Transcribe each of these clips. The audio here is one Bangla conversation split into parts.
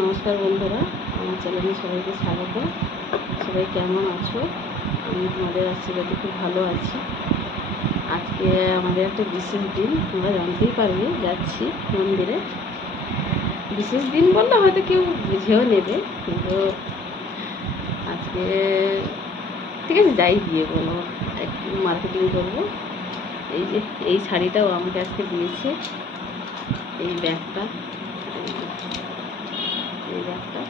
নমস্কার বন্ধুরা, আমার চ্যানেলে সবাইকে স্বাগত। সবাই কেমন আছো? আমি তোমাদের আশীর্বাদে খুব ভালো আছি। আজকে আমাদের একটা বিশেষ দিন, তোমরা জানতেই পারবে। যাচ্ছি মন্দিরে। বিশেষ দিন বললে হয়তো কেউ বুঝেও নেবে, কিন্তু আজকে ঠিক আছে, যাই গিয়ে বলো, একটু মার্কেটিং করবো। এই যে এই শাড়িটাও আমাকে আজকে দিয়েছে, এই ব্যাগটা, এই ব্যাগটা।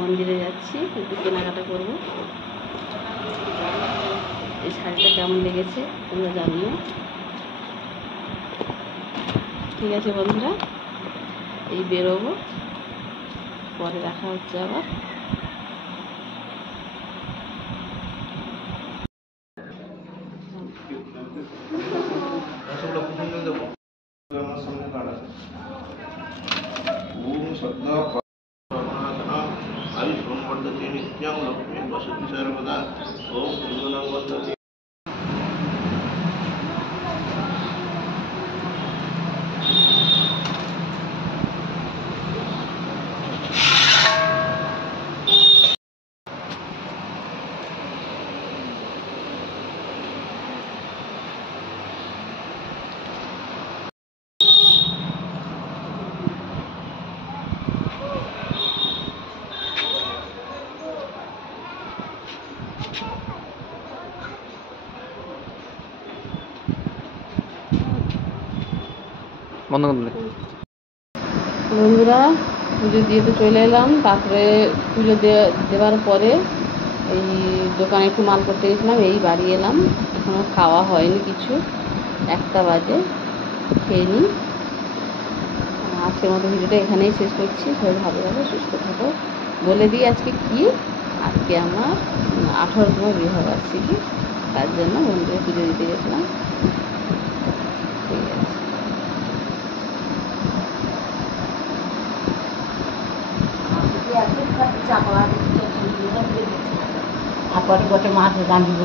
মন্দিরে যাচ্ছি, একটু কেনাকাটা করবো। এই শাড়িটা কেমন লেগেছে তোমরা জানিও। ঠিক আছে বন্ধুরা, এই বেরোবো, পরে দেখা হচ্ছে আবার। नित्यं लक्ष्मी वसति सर्वदा ओम गुरुनाम वन्दति। বন্ধুরা, পুজো দিয়ে তো চলে এলাম। তারপরে পুজো দেওয়ার পরে এই দোকানে একটু মাল করতে গেছিলাম, এই বাড়ি এলাম। এখনও খাওয়া হয়নি কিছু, 1টা বাজে। খেয়ে নিই। আজকের মতো ভিডিওটা এখানেই শেষ করছি। সবাই ভালো থাকো, সুস্থ থাকো। বলে দিই আজকে কি, আজকে আমার 18তম বিবাহবার্ষিকী। তার জন্য মন্দিরে পুজো দিতে গেছিলাম। ঠিক আছে। চাপা আর পরে গোটে মাছ রাঁধিব।